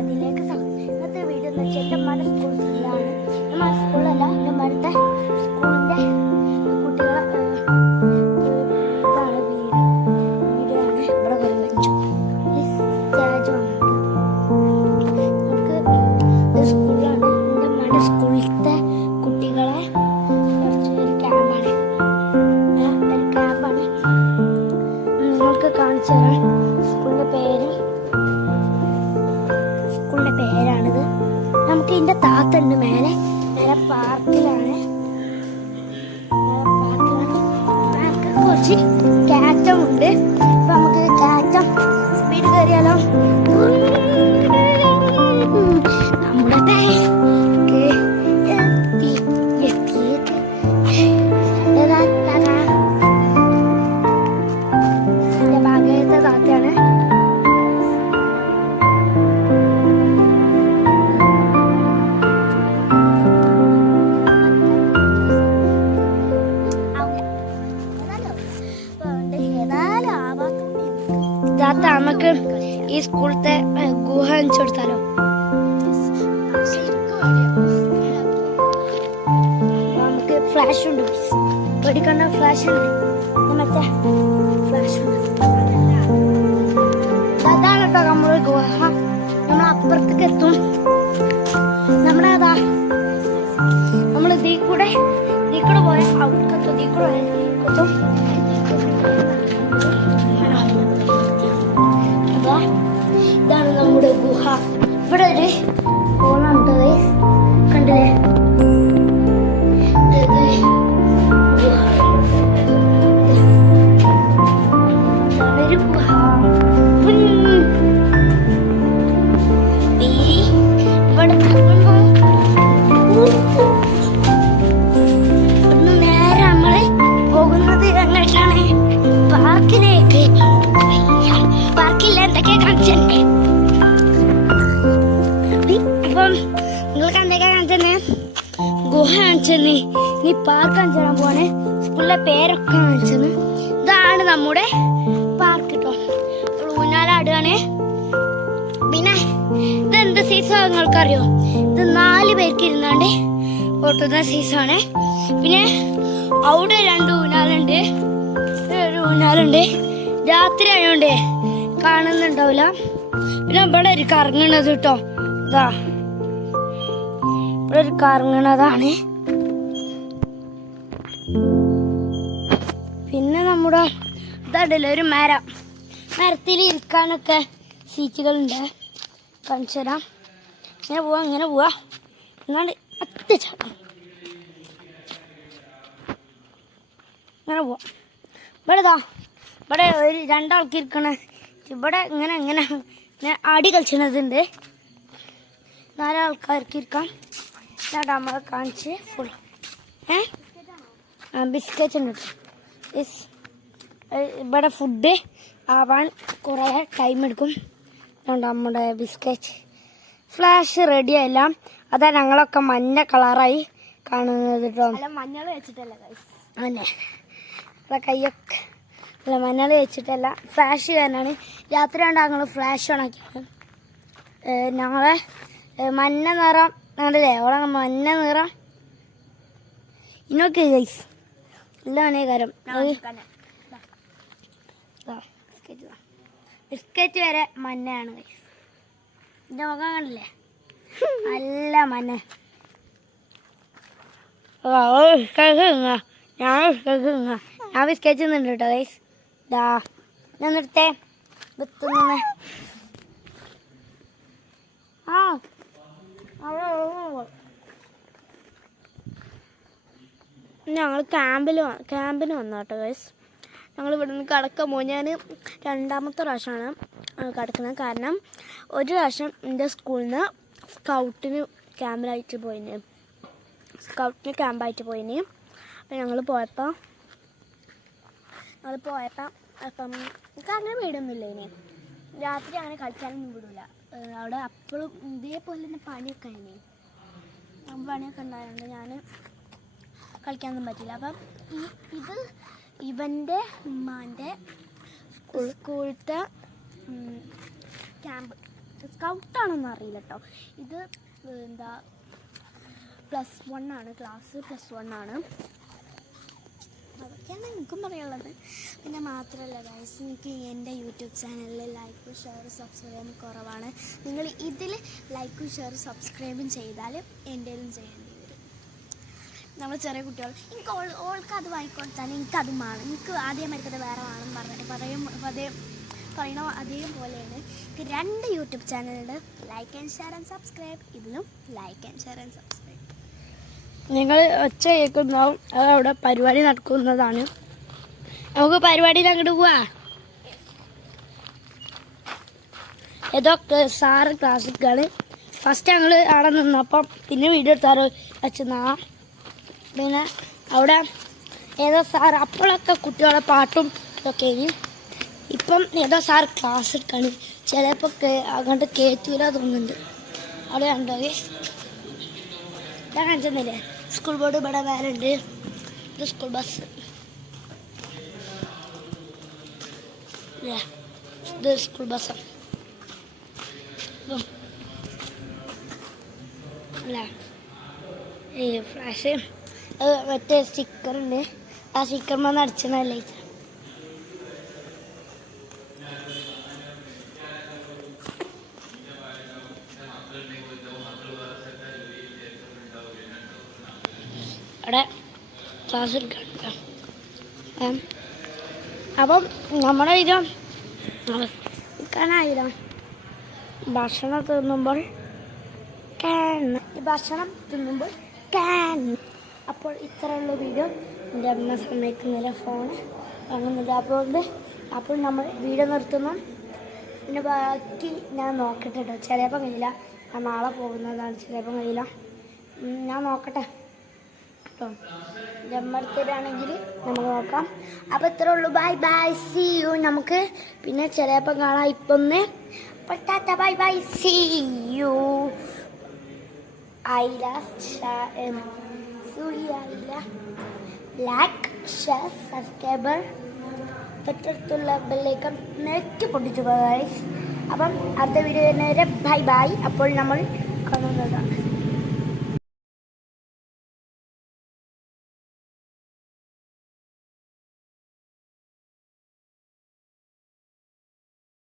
അതിലേക്ക് ഇന്നത്തെ വീഡിയോ എന്ന് വെച്ചാൽ എൻ്റെ മഴ സ്കൂളിലാണ്. നമ്മുടെ സ്കൂളല്ല, എൻ്റെ മഴത്തെ സ്കൂളിൻ്റെ കുട്ടികളെ ഇതാണ് വീഡിയോ ആണ്. ഇവിടെ വെച്ചു സ്റ്റേജ് നമുക്ക് സ്കൂളിലാണ്. എൻ്റെ മഴ സ്കൂളിലത്തെ കുട്ടികളെ ഒരു ക്യാമ്പാണ്. നിങ്ങൾക്ക് കാണിച്ചു തരാം. സ്കൂളിൻ്റെ പേരാണിത്. നമുക്ക് ഇതിൻ്റെ താത്തുണ്ട് മേലെ പാർക്കിലാണ്. പാർക്ക് കുറച്ച് കയറ്റമുണ്ട്. അപ്പം നമുക്ക് കയറ്റം സ്പീഡ് കയറിയാലോ. നമ്മുടെ ഭാഗത്തെ താത്തയാണ്. നമുക്ക് ഈ സ്കൂളത്തെ ഗുഹ കാണിച്ചു കൊടുത്താലോ. നമുക്ക് ഫ്ലാഷ് ഉണ്ട്, പേടിക്കണ്ട. ഫ്ലാഷ് ഉണ്ട്, മറ്റേ ഫ്ലാഷ് ഉണ്ട്. അതാണ് കേട്ടോ നമ്മുടെ ഗുഹ. നമ്മൾ അപ്പുറത്തേക്ക് എത്തും. നമ്മുടെ അതാ നമ്മൾ ഇതിൽ കൂടെ പോയ അവിടേക്കെത്തും. ഇതിൽ കൂടെ എത്തും. ഇതാണ് നമ്മുടെ ഗുഹ. ഇവിടെ ഒരു കോണുണ്ട്, കണ്ടില്ലേ? ഒരു ഗുഹ. ഇവിടെ നേരെ നമ്മള് പോകുന്നത് എങ്ങോട്ടാണ്? പാർക്കിലേക്ക്. പാർക്കില്ല എന്തൊക്കെ കാണിച്ചേ. അപ്പം നിങ്ങൾക്ക് എന്തൊക്കെ കാണിച്ചെന്ന്? ഗുഹ കാണിച്ചെന്ന്, നീ പാർക്ക് കാണിച്ചാൽ പോവാണ്. സ്കൂളിലെ പേരൊക്കെ കാണിച്ചെന്ന്. ഇതാണ് നമ്മുടെ പാർക്ക് കേട്ടോ. ഊഞ്ഞാലാടുകയാണ്. പിന്നെ ഇതെന്ത് സീസൺ നിങ്ങൾക്കറിയോ? ഇത് 4 പേർക്ക് ഇരുന്നാണ്ട് ഓട്ടുന്ന സീസണാണ്. പിന്നെ അവിടെ 2 ഊഞ്ഞാലുണ്ട്, ഒരു ഊഞ്ഞാലുണ്ട്. രാത്രി ആയതുകൊണ്ട് കാണുന്നുണ്ടാവില്ല. പിന്നെ ഇവിടെ ഒരു കറങ്ങണത് കേട്ടോ. ഇതാ ഇവിടെ ഒരു കറങ്ങണതാണ്. പിന്നെ നമ്മുടെ ഇതല്ല ഒരു മരത്തിൽ ഇരിക്കാനൊക്കെ സീറ്റുകളുണ്ട്. കാണിച്ചു തരാം. ഇങ്ങനെ പോവാ എന്നാണ്ട് അത്യാവശ്യം ഇങ്ങനെ പോവാം. ഇവിടെ ഒരു 2 ആൾക്ക് ഇരിക്കണ. ഇവിടെ ഇങ്ങനെ അടി കളിച്ചതുണ്ട്. 4 ആൾക്കാർക്ക് ഇരിക്കാം. നമ്മളെ കാണിച്ച് ഫുൾ ബിസ്ക്കറ്റ് ഉണ്ട്. ഇവിടെ ഫുഡ് ആവാൻ കുറേ ടൈം എടുക്കും. നമ്മുടെ ബിസ്ക്കറ്റ് ഫ്ലാഷ് റെഡി ആയില്ല. അതാ ഞങ്ങളൊക്കെ മഞ്ഞ കളറായി കാണുന്നത് കേട്ടോ. മഞ്ഞൾ വെച്ചിട്ടല്ല അല്ലേ? കയ്യൊക്കെ അല്ല, മഞ്ഞൾ വെച്ചിട്ടല്ല, ഫ്ലാഷ് കാരനാണ്. രാത്രി കൊണ്ട് ഞങ്ങൾ ഫ്ലാഷ് ഓണാക്കിയാണ്. ഞങ്ങളെ മഞ്ഞ നിറം കണ്ടില്ലേ? ഓളെ മഞ്ഞ നിറം ഇന്നൊക്കെ ഗൈസ് എല്ലാം അനേകാരം. ബിസ്ക്കറ്റ് വരെ മഞ്ഞയാണ് ഗൈസ്. എൻ്റെ മുഖം കണ്ടില്ലേ? നല്ല മഞ്ഞ. ഞാൻ ബിസ്ക്കറ്റ് തിന്നുണ്ട് കേട്ടോ ഗൈസ്. ഞാൻ നിർത്തേ വിത്തുന്ന ഞങ്ങൾ ക്യാമ്പിന് വന്നു കേട്ടോ ഗൈസ്. ഞങ്ങൾ ഇവിടെ നിന്ന് കിടക്കുമ്പോൾ ഞാൻ 2ാമത്തെ പ്രാവശ്യമാണ് കിടക്കുന്നത്. കാരണം ഒരു പ്രാവശ്യം എൻ്റെ സ്കൂളിൽ നിന്ന് സ്കൗട്ടിന് ക്യാമ്പായിട്ട് പോയിന്. അപ്പം ഞങ്ങൾ പോയപ്പോൾ അപ്പം എനിക്ക് അങ്ങനെ വീടൊന്നുമില്ല. ഇനി രാത്രി അങ്ങനെ കളിക്കാനൊന്നും വിടില്ല. അവിടെ അപ്പോഴും ഇതേപോലെ തന്നെ പണിയൊക്കെ ആയിന്. പണിയൊക്കെ ഉണ്ടായതുകൊണ്ട് ഞാൻ കളിക്കാനൊന്നും പറ്റില്ല. അപ്പം ഇത് ഇവൻ്റെ ഉമ്മാൻ്റെ സ്കൂളത്തെ ക്യാമ്പ് സ്കൗട്ടാണെന്ന് അറിയില്ല കേട്ടോ. ഇത് എന്താ +1 ആണ്, ക്ലാസ് +1 ആണ്. അതൊക്കെയാണ് എനിക്കും പറയാനുള്ളത്. പിന്നെ മാത്രമല്ല ഗൈസ്, എനിക്ക് എൻ്റെ യൂട്യൂബ് ചാനലിൽ ലൈക്കും ഷെയറും സബ്സ്ക്രൈബും കുറവാണ്. നിങ്ങൾ ഇതിൽ ലൈക്കും ഷെയറും സബ്സ്ക്രൈബും ചെയ്താൽ എൻ്റെയിലും ചെയ്യേണ്ടി വരും. നമ്മൾ ചെറിയ കുട്ടികൾ, എനിക്ക് ഓൾക്ക് അത് വാങ്ങിക്കൊടുത്താൽ എനിക്കത് വേണം, എനിക്ക് ആദ്യമായിരിക്കത് വേറെ വേണം പറയണോ അതേപോലെയാണ് എനിക്ക് 2 യൂട്യൂബ് ചാനലുണ്ട്. Like and share and subscribe. ഇതിലും like and share and subscribe. നിങ്ങൾ ഒച്ച കേൾക്കുന്നാവും, അതവിടെ പരിപാടി നടക്കുന്നതാണ്. നമുക്ക് പരിപാടിയിൽ അങ്ങോട്ട് പോവാ. ഏതോ സാറ് ക്ലാസ്സിക്കാണ്. ഫസ്റ്റ് ഞങ്ങൾ അവിടെ നിന്നപ്പം പിന്നെ വീഡിയോ എടുത്താറോ വെച്ചെന്നാ. പിന്നെ അവിടെ ഏതോ സാർ അപ്പോഴൊക്കെ കുട്ടികളെ പാട്ടും ഇതൊക്കെ കഴിഞ്ഞ്. ഇപ്പം ഏതോ സാർ ക്ലാസ് എടുക്കാണ്. ചിലപ്പോൾ അങ്ങോട്ട് കയറ്റൂല തോന്നുന്നുണ്ട്. അവിടെ ഉണ്ടോ ഞാൻ കാണിച്ചെന്നില്ലേ, സ്കൂൾ ബോർഡ് ഇവിടെ വേറെ ഉണ്ട്. ഇത് സ്കൂൾ ബസ്. ഇത് സ്കൂൾ ബസ്സാണ് അല്ലേ. ഈ ഫ്ലാഷ് മറ്റേ സ്റ്റിക്കറുണ്ട്, ആ സ്റ്റിക്കർ അടിച്ചതല്ലേ. അവിടെ ക്ലാസ് എടുക്കണം. അപ്പം നമ്മുടെ ഇതാ ഭക്ഷണം തിന്നുമ്പോൾ അപ്പോൾ ഇത്രയുള്ള വീഡിയോ. എൻ്റെ അമ്മ സമ്മതിക്കുന്നില്ല, ഫോൺ വാങ്ങുന്നില്ല. അപ്പോൾ നമ്മൾ വീഡിയോ നിർത്തുന്നു. പിന്നെ ബാക്കി ഞാൻ നോക്കട്ടെ കേട്ടോ. ചിലപ്പോൾ കഴിയില്ല, ഞാൻ നാളെ പോകുന്നതാണ്. ചിലപ്പോൾ കഴിയില്ല, ഞാൻ നോക്കട്ടെ കേട്ടോ. ജമ്മടുത്തരാണെങ്കിൽ നമുക്ക് നോക്കാം. അപ്പോൾ ഇത്രേ ഉള്ളൂ. Bye bye, see you. നമുക്ക് പിന്നെ ചിലപ്പോൾ കാണാം. ഇപ്പം tata, bye bye, see you. Like share subscriber തൊട്ടടുത്തുള്ള ബെല്ലൈക്കൺ നെറ്റ് പൊട്ടിച്ചു ഗൈസ്. അപ്പം അടുത്ത വീഡിയോ വരുന്നവരെ ബൈ ബൈ. അപ്പോൾ നമ്മൾ കാണുന്നതാണ്.